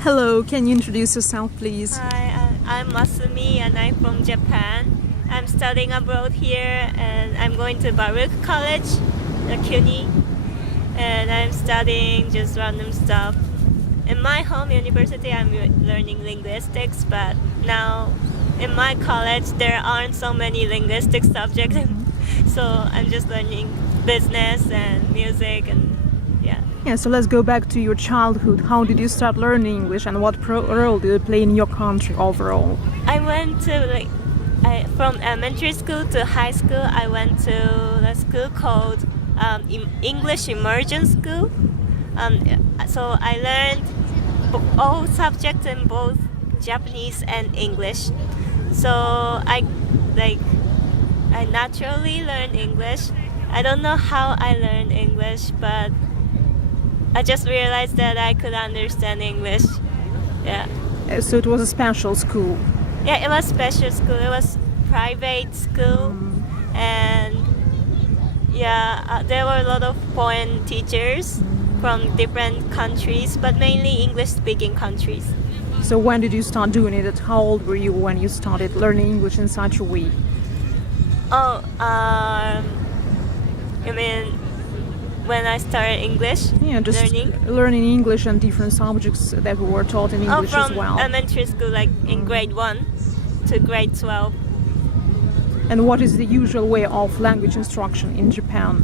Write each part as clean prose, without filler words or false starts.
Hello, can you introduce yourself, please? Hi, I'm Masumi and I'm from Japan. I'm studying abroad here and I'm going to Baruch College, CUNY, and I'm studying just random stuff. In my home university, I'm learning linguistics, but now in my college, there aren't so many linguistic subjects, so I'm just learning business and music and yeah. Yeah, so let's go back to your childhood. How did you start learning English and what role did it play in your country overall? I went to from elementary school to high school. I went to a school called English Immersion School. So I learned all subjects in both Japanese and English. So I naturally learned English. I don't know how I learned English, but I just realized that I could understand English. Yeah. So it was a special school. Yeah, it was special school. It was private school, and yeah, there were a lot of foreign teachers from different countries, but mainly English-speaking countries. So when did you start doing it? How old were you when you started learning English in such a way? Oh, you mean when I started English Yeah, just learning? learning English and different subjects that were taught in English from as well. elementary school, like in grade 1 to grade 12. And what is the usual way of language instruction in Japan?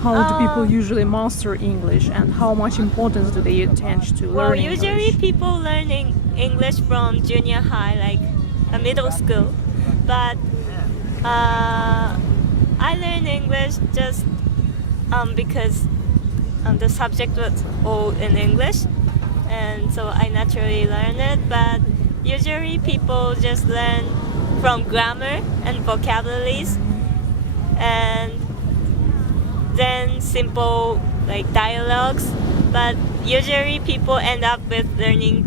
How do people usually master English and how much importance do they attach to Well, learning usually English? people learning English from junior high, like a middle school. But I learned English just because the subject was all in English, and so I naturally learned it. But usually people just learn from grammar and vocabularies, and then simple like dialogues. But usually people end up with learning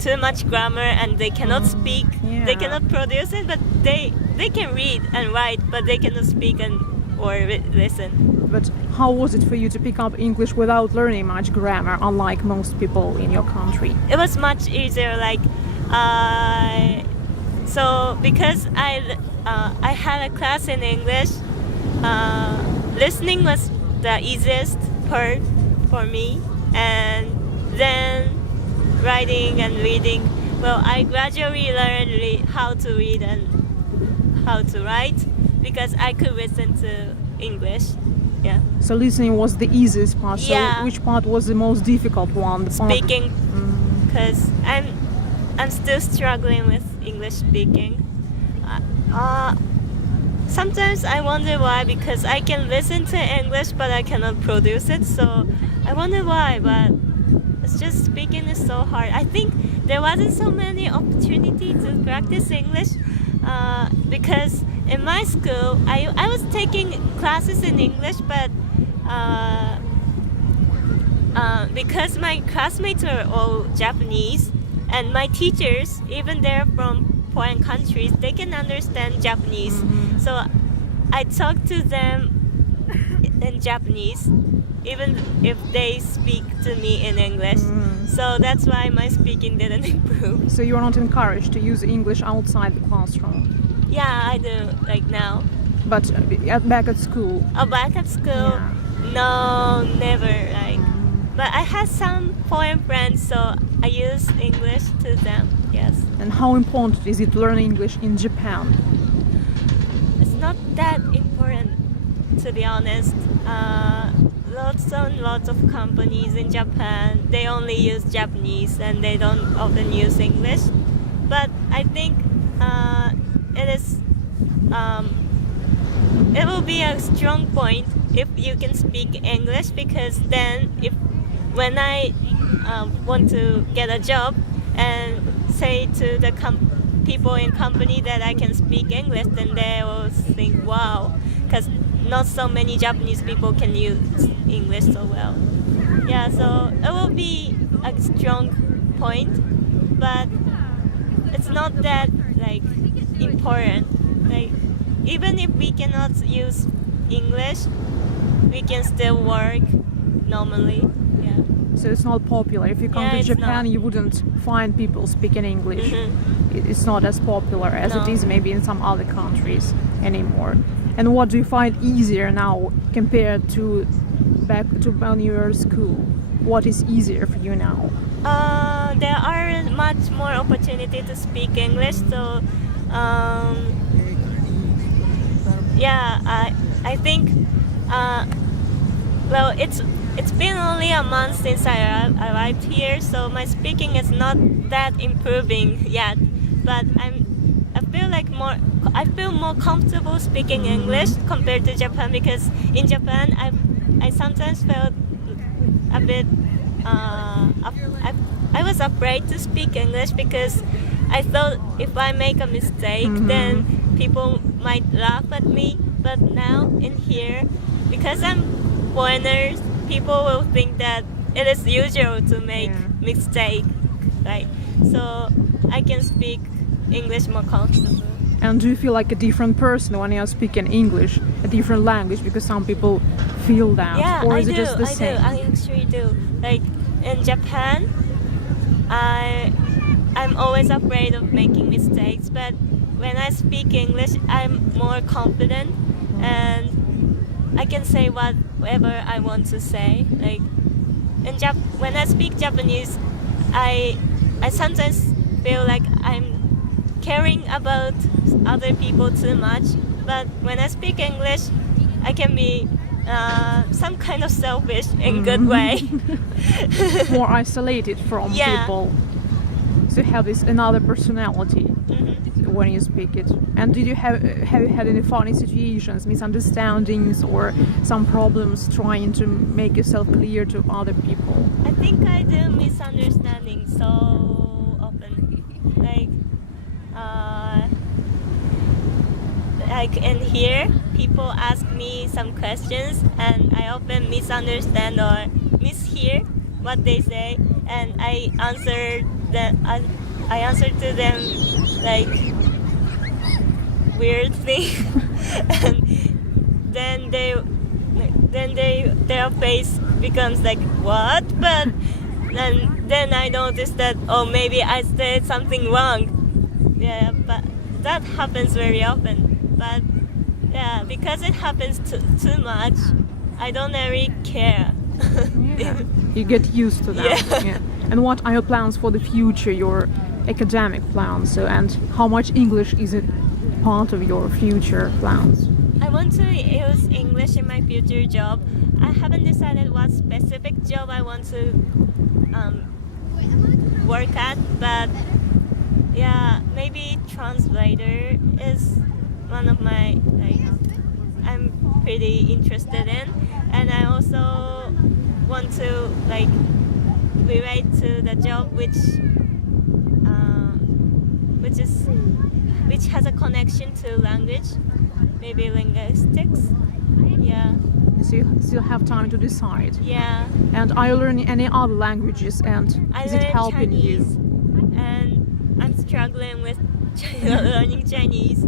too much grammar and they cannot speak. Yeah. They cannot produce it, but they can read and write, but they cannot speak or listen. But how was it for you to pick up English without learning much grammar, unlike most people in your country? It was much easier. So because I had a class in English, listening was the easiest part for me, and then writing and reading. Well, I gradually learned how to read and how to write because I could listen to English. Yeah. So listening was the easiest part. Yeah. So which part was the most difficult one? Speaking, because I'm still struggling with English speaking. Sometimes I wonder why, because I can listen to English but I cannot produce it. So I wonder why, but it's just speaking is so hard. I think there wasn't so many opportunity to practice English because in my school I was taking classes in English, but because my classmates are all Japanese and my teachers, even they're from foreign countries, they can understand Japanese. So I talk to them in Japanese, even if they speak to me in English. So that's why my speaking didn't improve. So you are not encouraged to use English outside the classroom? Yeah, I do, like now. But back at school? Oh, back at school? Yeah. No, never. But I had some foreign friends, so I use English to them, yes. And how important is it to learn English in Japan? It's not that important, to be honest. Lots and lots of companies in Japan, they only use Japanese and they don't often use English. But I think it will be a strong point if you can speak English, because then when I want to get a job and say to the people in company that I can speak English, then they will think, wow, because not so many Japanese people can use English so well. Yeah, so it will be a strong point, but it's not that important. Even if we cannot use English, we can still work normally. Yeah. So it's not popular. If you come Yeah, to it's Japan, not. you wouldn't find people speaking English. Mhm. It's not as popular as it No. is maybe in some other countries anymore. And what do you find easier now compared to back to when you were at school? What is easier for you now? There are much more opportunity to speak English, so um, yeah, I think well, it's been only a month since I arrived here, so my speaking is not that improving yet. But I feel more comfortable speaking English compared to Japan, because in Japan I sometimes felt a bit I was afraid to speak English because I thought if I make a mistake, then people might laugh at me. But now in here, because I'm foreigner, people will think that it is usual to make mistake, right? So I can speak English more comfortable. And do you feel like a different person when you're speaking English, a different language? Because some people feel that, Yeah, or I is it do. just the I same? do. I actually do. Like in Japan, I'm always afraid of making mistakes, but when I speak English, I'm more confident and I can say whatever I want to say. Like when I speak Japanese, I sometimes feel like I'm caring about other people too much. But when I speak English, I can be some kind of selfish in good way. More isolated from Yeah. people. So you have this another personality when you speak it. And did you have you had any funny situations, misunderstandings, or some problems trying to make yourself clear to other people? I think I do misunderstanding so often. Like in here, people ask me some questions and I often misunderstand or mishear what they say, and I answer to them like weird thing, and then their face becomes like what, but then I notice that maybe I said something wrong. Yeah, but that happens very often. But yeah, because it happens too much, I don't really care. You get used to that. Yeah. And what are your plans for the future, your academic plans? So, and how much English is it part of your future plans? I want to use English in my future job. I haven't decided what specific job I want to work at, but yeah, maybe translator is one of my I'm pretty interested in, and I also want to relate to the job which has a connection to language, maybe linguistics. Yeah. So you still have time to decide. Yeah. And are you learning any other languages, and I is it learned helping Chinese, you? and I'm struggling with learning Chinese.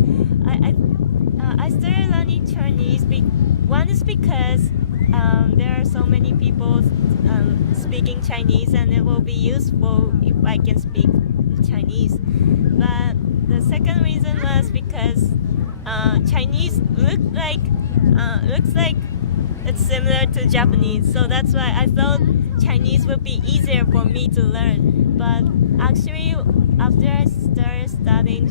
I started learning Chinese. One is because there are so many people speaking Chinese, and it will be useful if I can speak Chinese. But the second reason was because Chinese looks like it's similar to Japanese, so that's why I thought Chinese would be easier for me to learn. But actually, after I started studying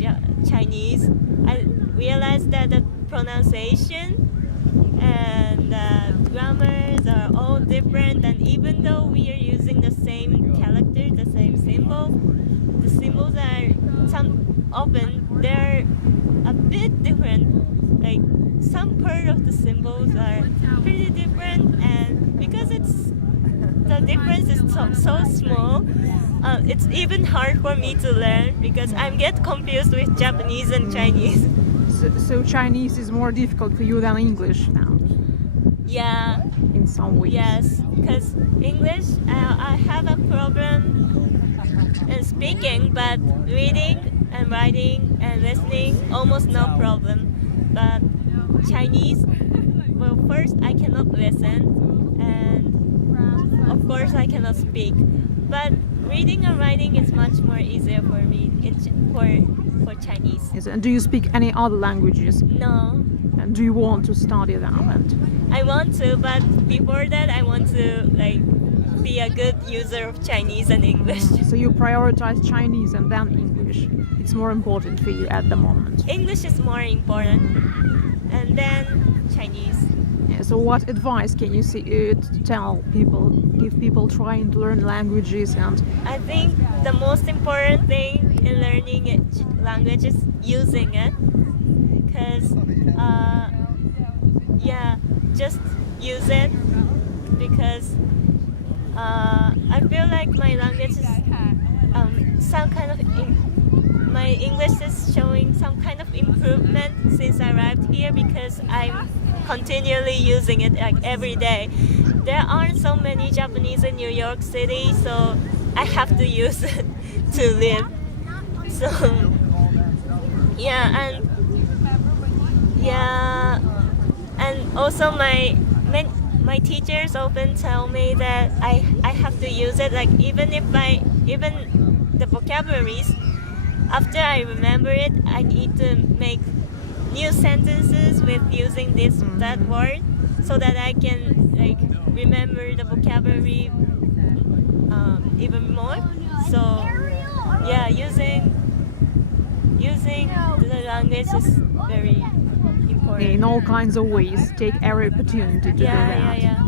Chinese, I realized that the pronunciation and the grammars are all different, and even though we are using the same character, the same symbol, the symbols are often they're a bit different. Like some part of the symbols are pretty different, and because the difference is so small, it's even hard for me to learn because I get confused with Japanese and Chinese. So Chinese is more difficult for you than English now, Yeah. in some ways. Yes, because English, I have a problem in speaking, but reading and writing and listening, almost no problem. But Chinese, well, first I cannot listen, and of course I cannot speak, but reading and writing is much more easier for me. It's for Chinese. Yes, and do you speak any other languages? No, And do you want to study them? And I want to, but before that I want to like be a good user of Chinese and English. so you prioritize Chinese and then English. It's more important for you at the moment. English is more important, and then Chinese. Yeah, so what advice can you tell people, give people trying to learn languages? And I think the most important thing in learning language is using it, because just use it, because I feel like my language is some kind of my English is showing some kind of improvement since I arrived here, because I'm continually using it like every day. There aren't so many Japanese in New York City, so I have to use it to live. So and also my teachers often tell me that I have to use it, like even the vocabularies, after I remember it, I need to make new sentences with using that word, so that I can like remember the vocabulary even more. So yeah, using the language is very important. in all kinds of ways, take every opportunity to do that. Yeah.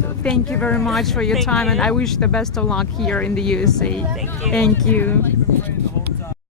So thank you very much for your Thank time, you. and I wish the best of luck here in the USA. Thank you. Thank you.